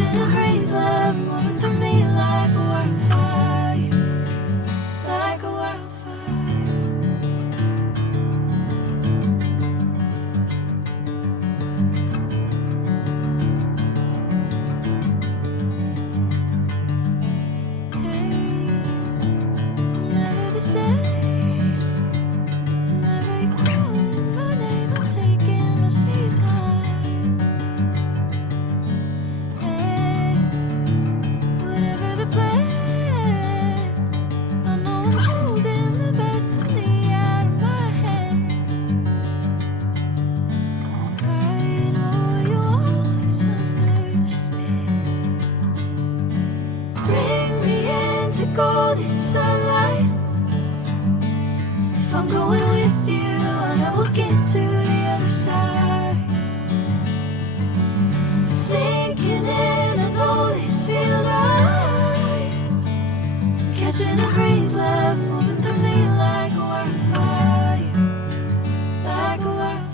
catching a breeze, love moving through me like a wildfire, like a wildfire. Hey, I'm never the same. Whenever you're calling my name, I'm taking my sweet time. Hey, whatever the plan, I know I'm holding the best of me out of my hand. I know you always understand. Bring me into golden sunlight. If I'm going with you, I know we'll get to the other side. Sinking in, I know this feels right. Catching a breeze, love moving through me like a wildfire, like a wildfire.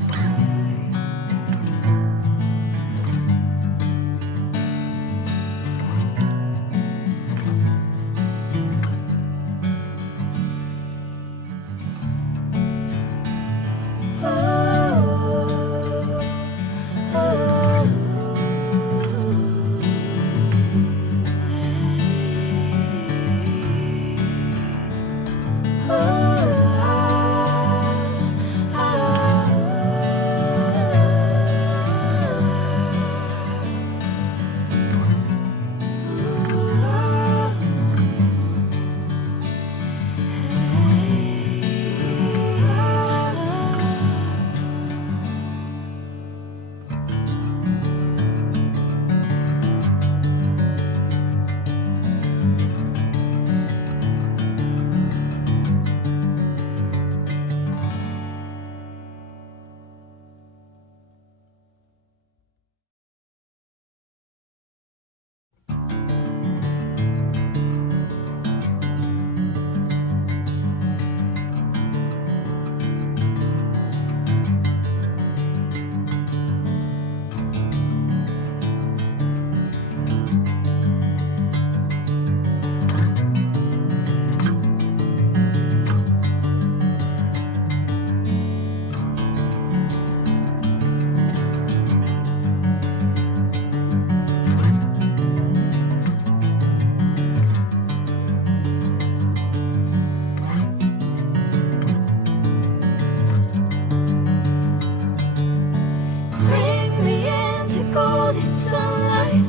Bring me into golden sunlight.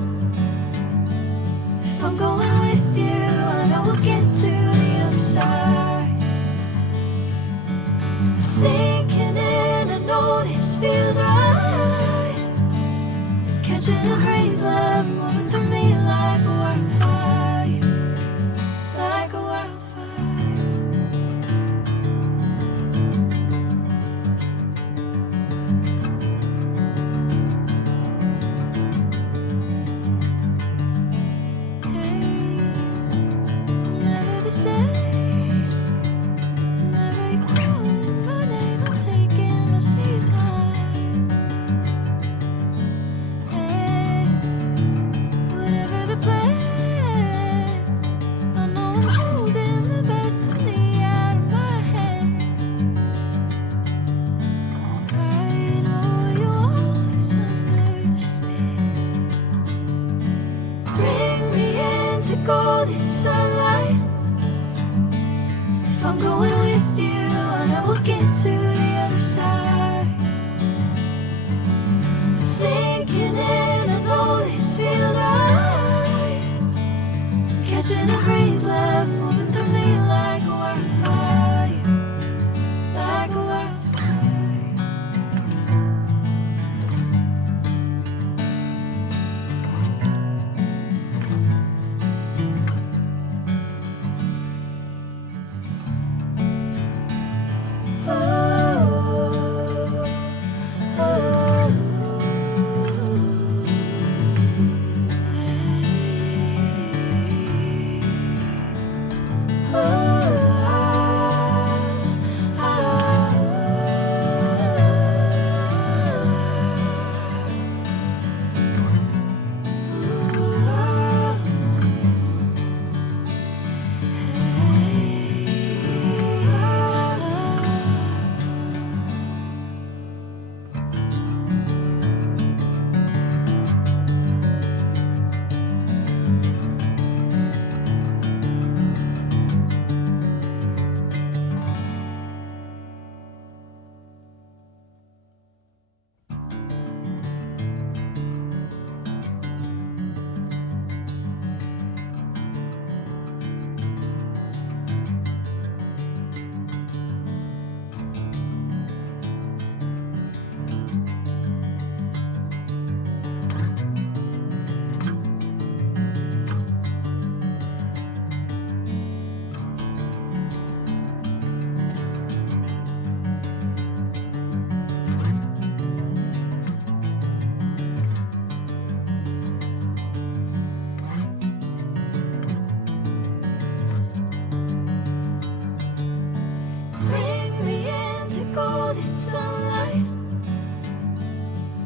If I'm going with you, I know we'll get to the other side. Sinking in, I know this feels right. Catching a breeze, love moving through me like a wildfire, like a wildfire. Hey, I'm never the same. Whenever you're calling my name, I'm taking my sweet time. Hey, whatever the plan, I know I'm holding the best of me out of my hand. I know you always understand. Bring me into golden sunlight. If I'm going with you, I know we'll get to the other side. Sinking in, I know this feels right. Catching a breeze, love moving through me like a wildfire, like a wildfire. Oh, sunlight.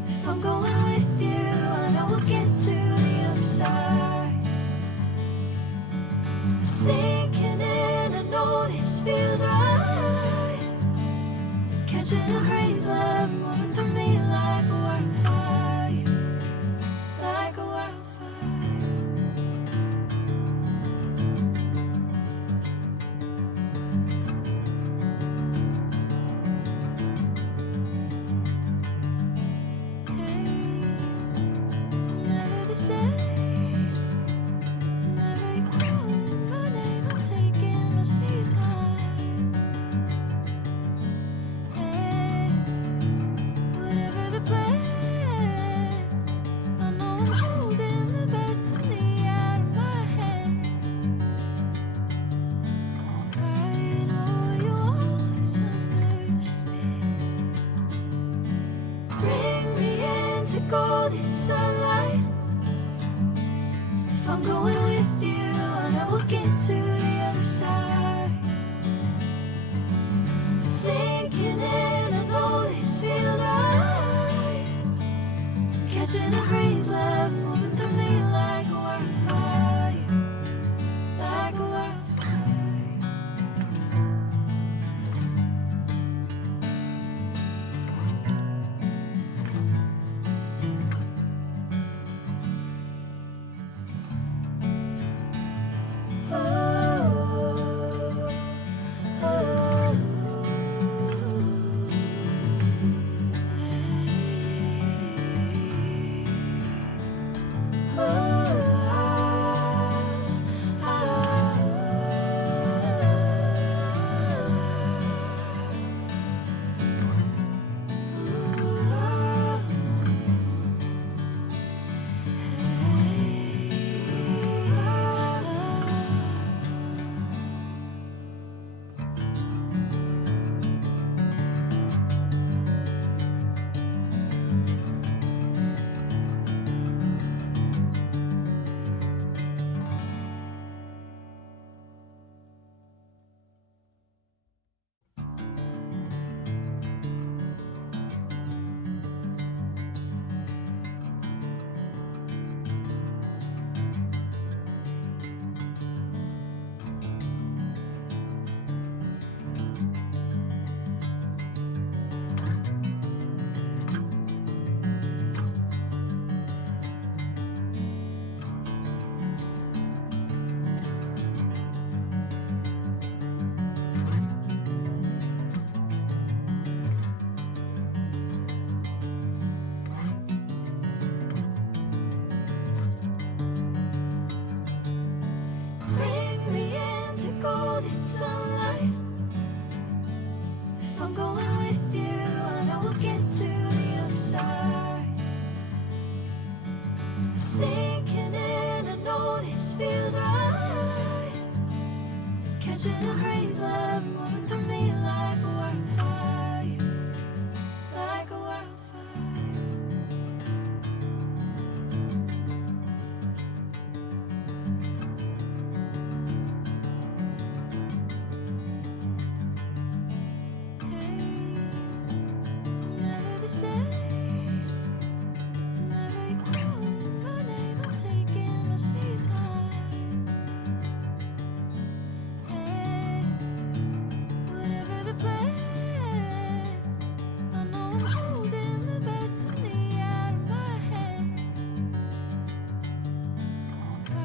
If I'm going with you, I know we'll get to the other side. Sinking in, I know this feels right. Catching a breeze, love moving through me like a wildfire, like a wildfire. Hey, I'm never the same. Whenever you're calling my name, I'm taking my sweet time. Hey, whatever the plan, I know I'm holding the best of me out of my hand. I know you'll always understand. Bring me into golden sunlight. If I'm going with you, I know we'll get to the other side. Sinking in, I know this feels right. Catching a breeze, love moving through me like a wildfire, like a wildfire. Bring me into golden sunlight. If I'm going with you, I know we'll get to the other side. Sinking in, I know this feels right. Catching a breeze, love moving through me like a wildfire, like a wildfire. Hey, I'm never the same. Whenever you're calling my name, I'm taking my sweet time. Hey, whatever the plan, I know I'm holding the best of me out of my hand. I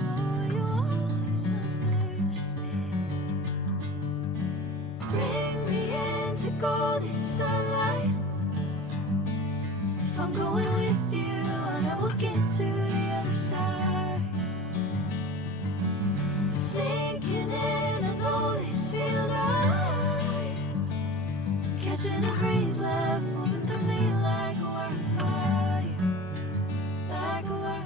know you'll always understand. Bring me into golden sunlight. If I'm going with you, I know we'll get to the other side. Sinking in, I know this feels right. Catching a breeze, love moving through me like a wildfire, like a wildfire.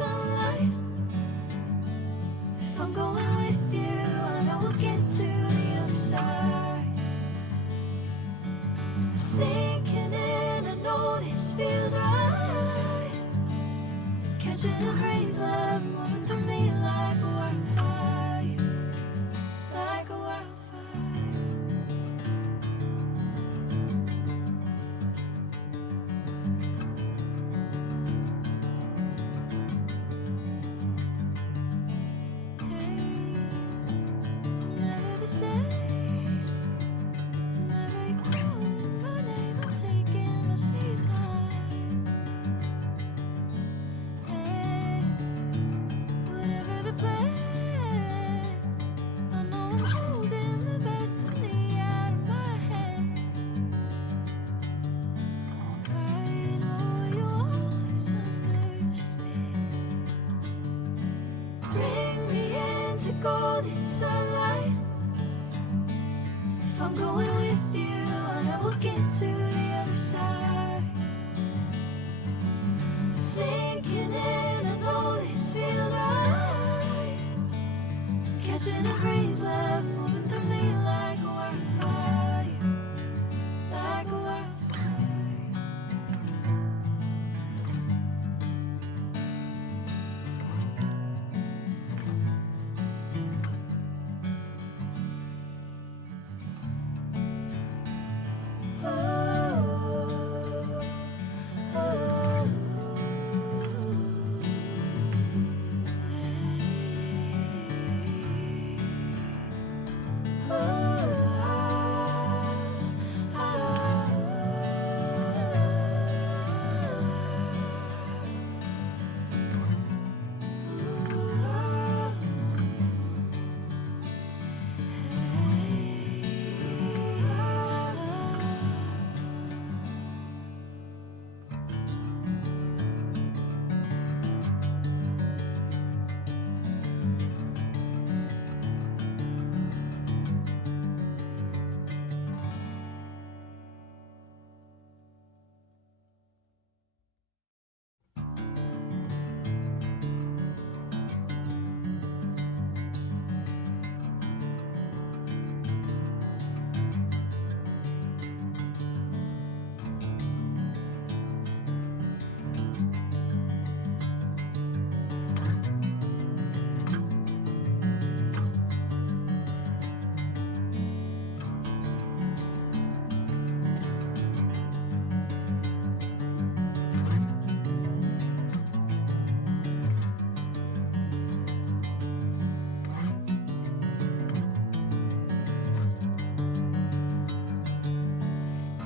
sunlight. If I'm going with you, I know we'll get to the other side. Sinking in, I know this feels right. Catching a breeze, love moving through me like a wildfire, like a wildfire. Never the same. Never you calling my name, I'm taking my sweet time. Hey, whatever the plan, I know I'm holding the best of me out of my hand. I know you always understand. Bring me into golden sunlight. If I'm going with you, I know we'll get to the other side. Sinking in, I know this feels right. Catching a breeze, love moving through me like a wildfire, like a wildfire.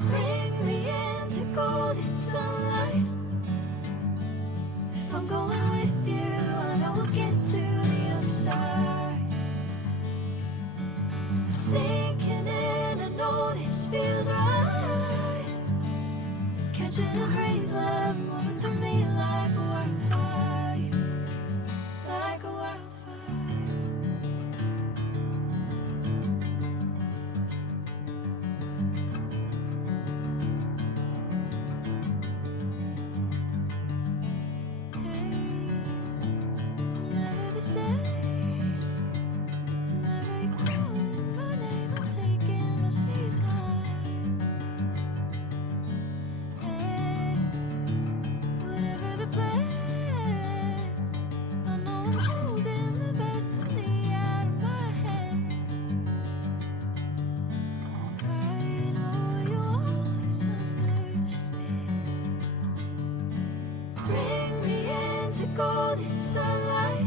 Bring me into golden sunlight. If I'm going with you, I know we'll get to the other side. Sinking in, I know this feels right. Catching a breeze, love moving through me like a wildfire, like a wildfire. Never the same. Never you calling my name, I'm taking my sweet time. Hey, whatever the plan, I know I'm holding the best of me out of my hand. I know you always understand. Bring me into golden sunlight.